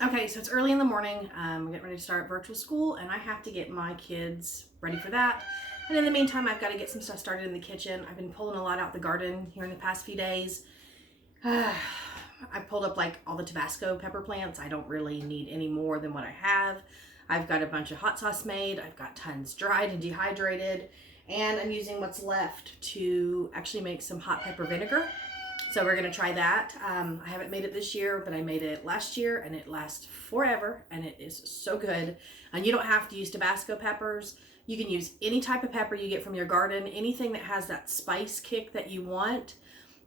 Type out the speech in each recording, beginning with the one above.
Okay, so it's early in the morning. We're getting ready to start virtual school, and I have to get my kids ready for that. And in the meantime, I've got to get some stuff started in the kitchen. I've been pulling a lot out the garden here in the past few days. I pulled up like all the Tabasco pepper plants. I don't really need any more than what I have. I've got a bunch of hot sauce made. I've got tons dried and dehydrated. And I'm using what's left to actually make some hot pepper vinegar. So we're gonna try that. I haven't made it this year, but I made it last year and it lasts forever and it is so good. And you don't have to use Tabasco peppers. You can use any type of pepper you get from your garden, anything that has that spice kick that you want.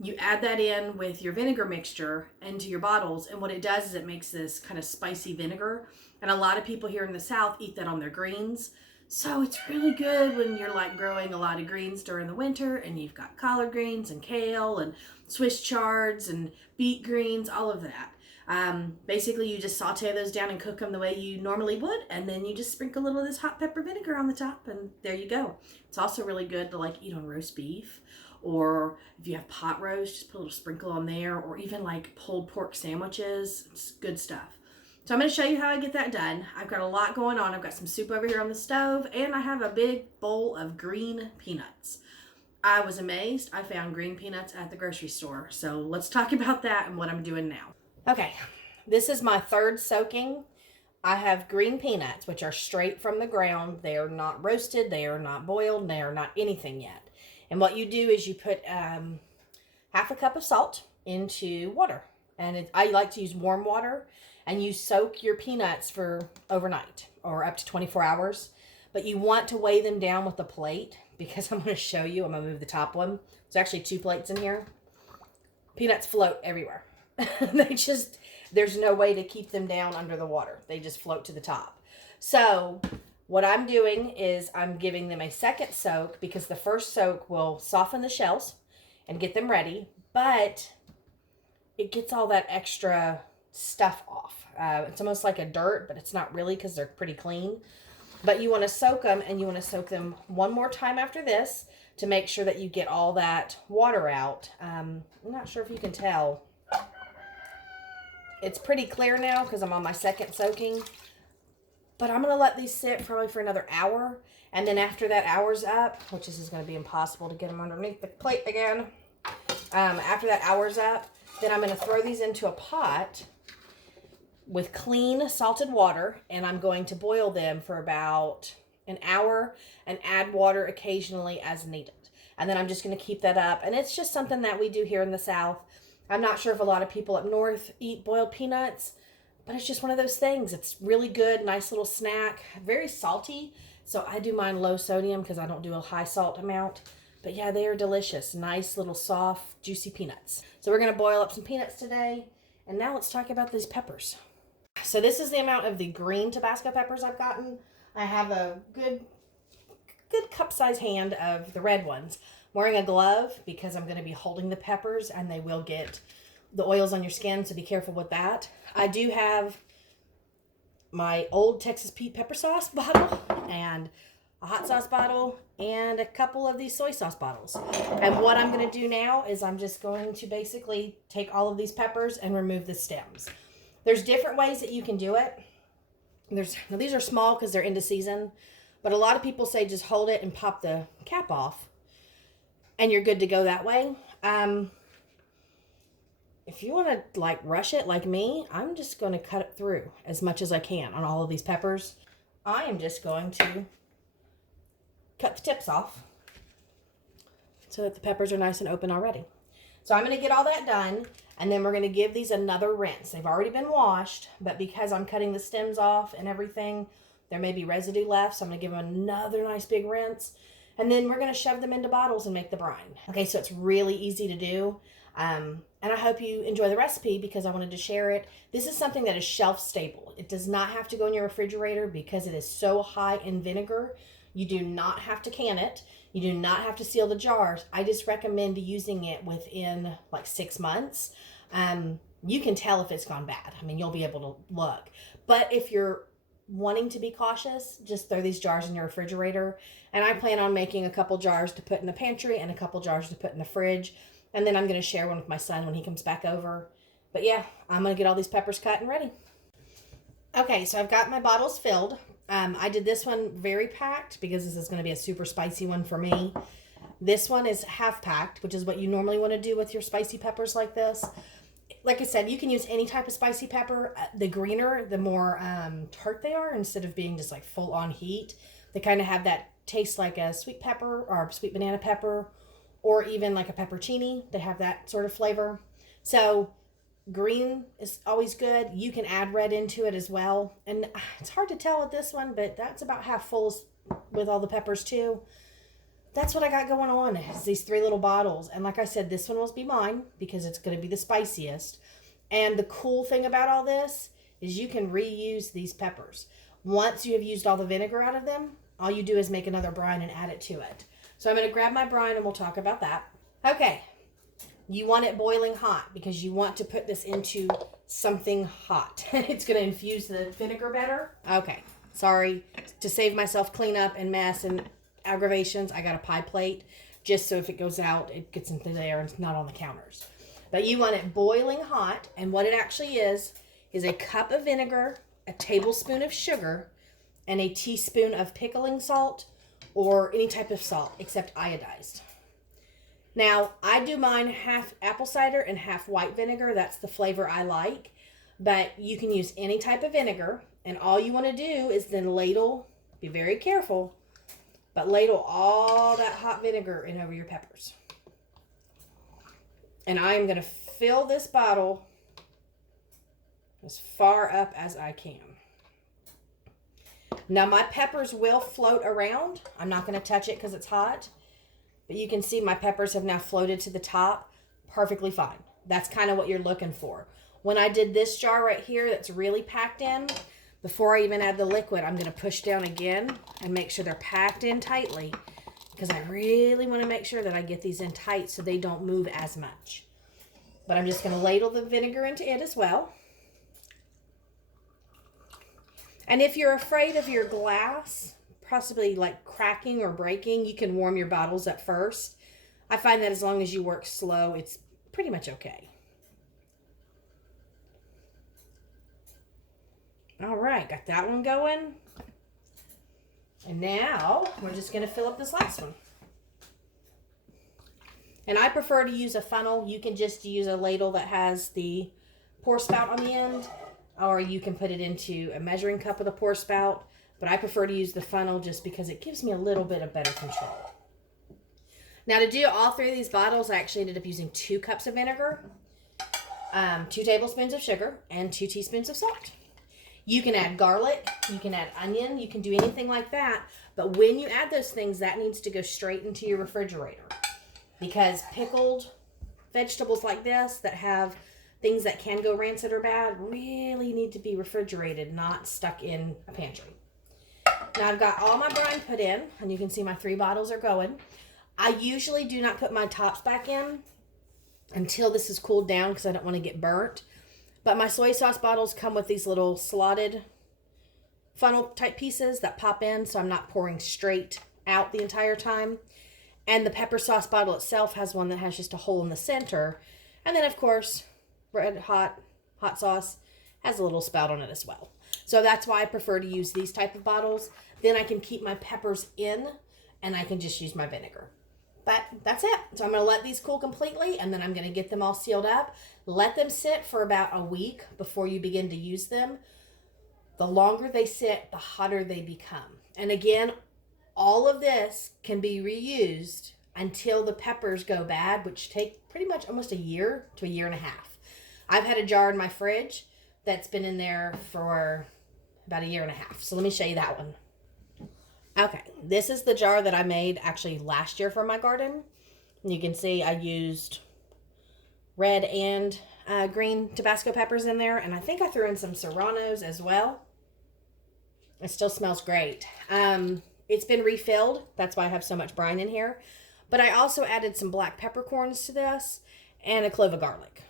You add that in with your vinegar mixture into your bottles, and what it does is it makes this kind of spicy vinegar. And a lot of people here in the South eat that on their greens. So it's really good when you're like growing a lot of greens during the winter and you've got collard greens and kale and Swiss chards and beet greens, all of that. Basically, you just saute those down and cook them the way you normally would, and then you just sprinkle a little of this hot pepper vinegar on the top, and there you go. It's also really good to like eat on roast beef, or if you have pot roast, just put a little sprinkle on there, or even like pulled pork sandwiches. It's good stuff. So I'm going to show you how I get that done. I've got a lot going on. I've got some soup over here on the stove, and I have a big bowl of green peanuts. I was amazed. I found green peanuts at the grocery store. So let's talk about that and what I'm doing now. Okay, this is my third soaking. I have green peanuts, which are straight from the ground. They are not roasted. They are not boiled. They are not anything yet. And what you do is you put half a cup of salt into water. And I like to use warm water. And you soak your peanuts for overnight or up to 24 hours. But you want to weigh them down with a plate because I'm going to show you. I'm going to move the top one. There's actually 2 plates in here. Peanuts float everywhere. There's no way to keep them down under the water. They just float to the top. So what I'm doing is I'm giving them a second soak because the first soak will soften the shells and get them ready. But it gets all that extra stuff off. It's almost like a dirt, but it's not really because they're pretty clean. But you want to soak them, and you want to soak them one more time after this to make sure that you get all that water out. I'm not sure if you can tell. It's pretty clear now because I'm on my second soaking. But I'm going to let these sit probably for another hour. And then after that hour's up, which this is going to be impossible to get them underneath the plate again. After that hour's up, then I'm going to throw these into a pot with clean salted water, and I'm going to boil them for about an hour and add water occasionally as needed. And then I'm just going to keep that up. And it's just something that we do here in the South. I'm not sure if a lot of people up north eat boiled peanuts, but it's just one of those things. It's really good, nice little snack, very salty. So I do mine low sodium because I don't do a high salt amount. But yeah, they are delicious. Nice little soft, juicy peanuts. So we're going to boil up some peanuts today. And now let's talk about these peppers. So this is the amount of the green Tabasco peppers I've gotten. I have a good cup-size hand of the red ones. I'm wearing a glove because I'm going to be holding the peppers and they will get the oils on your skin, so be careful with that. I do have my old Texas Pete pepper sauce bottle and a hot sauce bottle and a couple of these soy sauce bottles. And what I'm going to do now is I'm just going to basically take all of these peppers and remove the stems. There's different ways that you can do it. Now these are small because they're into season, but a lot of people say just hold it and pop the cap off and you're good to go that way. If you want to like rush it like me, I'm just going to cut it through as much as I can on all of these peppers. I am just going to cut the tips off so that the peppers are nice and open already. So I'm going to get all that done, and then we're going to give these another rinse. They've already been washed, but because I'm cutting the stems off and everything, there may be residue left, so I'm going to give them another nice big rinse, and then we're going to shove them into bottles and make the brine. Okay, so it's really easy to do, and I hope you enjoy the recipe because I wanted to share it. This is something that is shelf stable. It does not have to go in your refrigerator because it is so high in vinegar. You do not have to can it. You do not have to seal the jars. I just recommend using it within like 6 months. You can tell if it's gone bad. I mean, you'll be able to look. But if you're wanting to be cautious, just throw these jars in your refrigerator. And I plan on making a couple jars to put in the pantry and a couple jars to put in the fridge. And then I'm going to share one with my son when he comes back over. But yeah, I'm going to get all these peppers cut and ready. Okay, so I've got my bottles filled. I did this one very packed because this is going to be a super spicy one for me. This one is half packed, which is what you normally want to do with your spicy peppers like this. Like I said, you can use any type of spicy pepper. The greener, the more tart they are, instead of being just like full on heat. They kind of have that taste like a sweet pepper or sweet banana pepper, or even like a peppercini. They have that sort of flavor. So green is always good. You can add red into it as well. And it's hard to tell with this one, but that's about half full with all the peppers too. That's what I got going on is these 3 little bottles. And like I said, this one will be mine because it's going to be the spiciest. And the cool thing about all this is you can reuse these peppers. Once you have used all the vinegar out of them, all you do is make another brine and add it to it. So I'm going to grab my brine and we'll talk about that. Okay. You want it boiling hot because you want to put this into something hot. It's going to infuse the vinegar better. Okay. Sorry. To save myself cleanup and mess and aggravations, I got a pie plate just so if it goes out, it gets into there and it's not on the counters. But you want it boiling hot, and what it actually is a cup of vinegar, a tablespoon of sugar, and a teaspoon of pickling salt or any type of salt except iodized. Now, I do mine half apple cider and half white vinegar. That's the flavor I like. But you can use any type of vinegar, and all you want to do is then ladle, be very careful, but ladle all that hot vinegar in over your peppers. And I am going to fill this bottle as far up as I can. Now my peppers will float around. I'm not going to touch it because it's hot. But you can see my peppers have now floated to the top. Perfectly fine. That's kind of what you're looking for. When I did this jar right here that's really packed in, before I even add the liquid, I'm going to push down again and make sure they're packed in tightly, because I really want to make sure that I get these in tight so they don't move as much. But I'm just going to ladle the vinegar into it as well. And if you're afraid of your glass possibly like cracking or breaking, you can warm your bottles up first. I find that as long as you work slow, it's pretty much okay. All right, got that one going. And now we're just going to fill up this last one. And I prefer to use a funnel. You can just use a ladle that has the pour spout on the end, or you can put it into a measuring cup with a pour spout. But I prefer to use the funnel just because it gives me a little bit of better control. Now to do all 3 of these bottles, I actually ended up using 2 cups of vinegar, 2 tablespoons of sugar, and 2 teaspoons of salt. You can add garlic, you can add onion, you can do anything like that. But when you add those things, that needs to go straight into your refrigerator. Because pickled vegetables like this that have things that can go rancid or bad really need to be refrigerated, not stuck in a pantry. Now I've got all my brine put in, and you can see my 3 bottles are going. I usually do not put my tops back in until this is cooled down because I don't want to get burnt. But my soy sauce bottles come with these little slotted funnel type pieces that pop in, so I'm not pouring straight out the entire time. And the pepper sauce bottle itself has one that has just a hole in the center. And then of course, red hot sauce has a little spout on it as well. So that's why I prefer to use these type of bottles. Then I can keep my peppers in and I can just use my vinegar. But that's it. So I'm going to let these cool completely, and then I'm going to get them all sealed up. Let them sit for about a week before you begin to use them. The longer they sit, the hotter they become. And again, all of this can be reused until the peppers go bad, which take pretty much almost a year to a year and a half. I've had a jar in my fridge that's been in there for about a year and a half. So let me show you that one. Okay, this is the jar that I made actually last year for my garden. And you can see I used red and green Tabasco peppers in there. And I think I threw in some serranos as well. It still smells great. It's been refilled. That's why I have so much brine in here. But I also added some black peppercorns to this and a clove of garlic.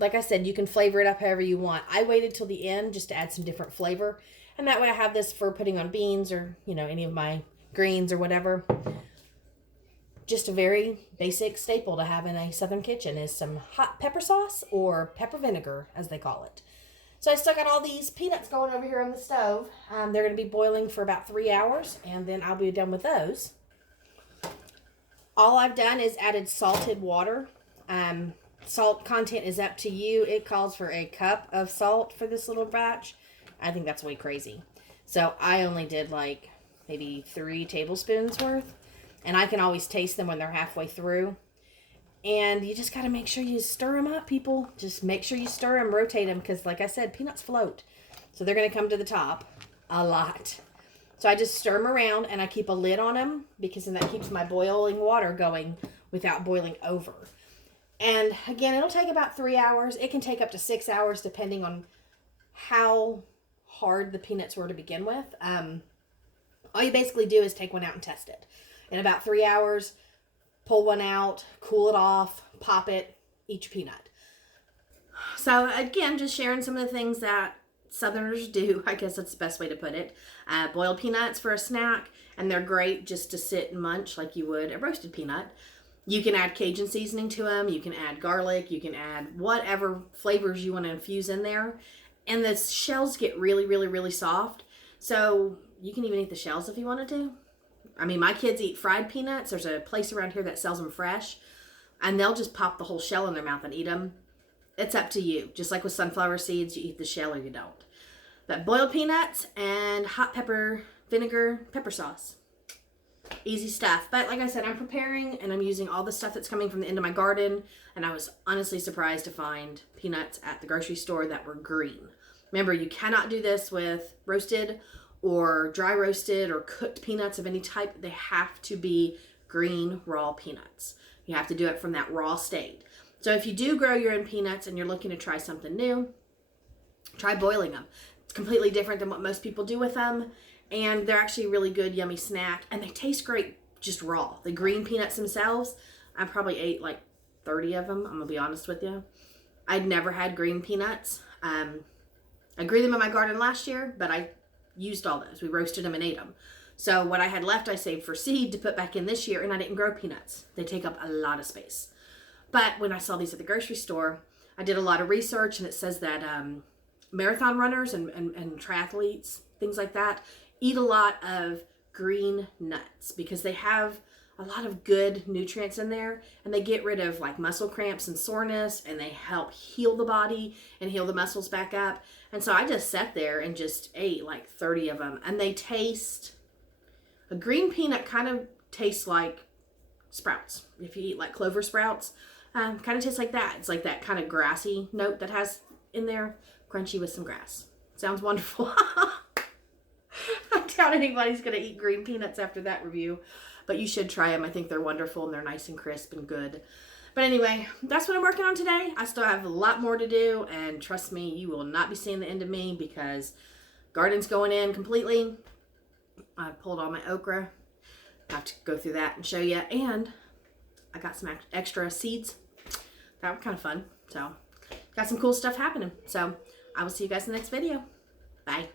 Like I said, you can flavor it up however you want. I waited till the end just to add some different flavor. And that way I have this for putting on beans or, any of my greens or whatever. Just a very basic staple to have in a southern kitchen is some hot pepper sauce or pepper vinegar, as they call it. So I still got all these peanuts going over here on the stove. They're going to be boiling for about 3 hours, and then I'll be done with those. All I've done is added salted water. Salt content is up to you. It calls for a cup of salt for this little batch. I think that's way crazy. So I only did like maybe 3 tablespoons worth. And I can always taste them when they're halfway through. And you just got to make sure you stir them up, people. Just make sure you stir them, rotate them, because like I said, peanuts float. So they're going to come to the top a lot. So I just stir them around, and I keep a lid on them, because then that keeps my boiling water going without boiling over. And again, it'll take about 3 hours. It can take up to 6 hours, depending on how hard the peanuts were to begin with. All you basically do is take one out and test it. In about 3 hours, pull one out, cool it off, pop it, eat your peanut. So again, just sharing some of the things that Southerners do. I guess that's the best way to put it. Boiled peanuts for a snack, and they're great just to sit and munch like you would a roasted peanut. You can add Cajun seasoning to them. You can add garlic. You can add whatever flavors you want to infuse in there. And the shells get really, really, really soft. So you can even eat the shells if you wanted to. I mean, my kids eat fried peanuts. There's a place around here that sells them fresh. And they'll just pop the whole shell in their mouth and eat them. It's up to you. Just like with sunflower seeds, you eat the shell or you don't. But boiled peanuts and hot pepper, vinegar, pepper sauce. Easy stuff. But like I said, I'm preparing and I'm using all the stuff that's coming from the end of my garden. And I was honestly surprised to find peanuts at the grocery store that were green. Remember, you cannot do this with roasted or dry roasted or cooked peanuts of any type. They have to be green, raw peanuts. You have to do it from that raw state. So if you do grow your own peanuts and you're looking to try something new, try boiling them. It's completely different than what most people do with them. And they're actually a really good, yummy snack. And they taste great just raw. The green peanuts themselves, I probably ate like 30 of them. I'm going to be honest with you. I'd never had green peanuts. I grew them in my garden last year, but I used all those. We roasted them and ate them. So what I had left, I saved for seed to put back in this year, and I didn't grow peanuts. They take up a lot of space. But when I saw these at the grocery store, I did a lot of research, and it says that marathon runners and triathletes, things like that, eat a lot of green nuts because they have a lot of good nutrients in there, and they get rid of like muscle cramps and soreness, and they help heal the body and heal the muscles back up. And so I just sat there and just ate like 30 of them, and they taste, a green peanut kind of tastes like sprouts. If you eat like clover sprouts, kind of tastes like that. It's like that kind of grassy note that has in there, crunchy with some grass. Sounds wonderful. I doubt anybody's going to eat green peanuts after that review, but you should try them. I think they're wonderful, and they're nice and crisp and good. But anyway, that's what I'm working on today. I still have a lot more to do, and trust me, you will not be seeing the end of me because garden's going in completely. I pulled all my okra. I have to go through that and show you. And I got some extra seeds. That were kind of fun. So, got some cool stuff happening. So, I will see you guys in the next video. Bye.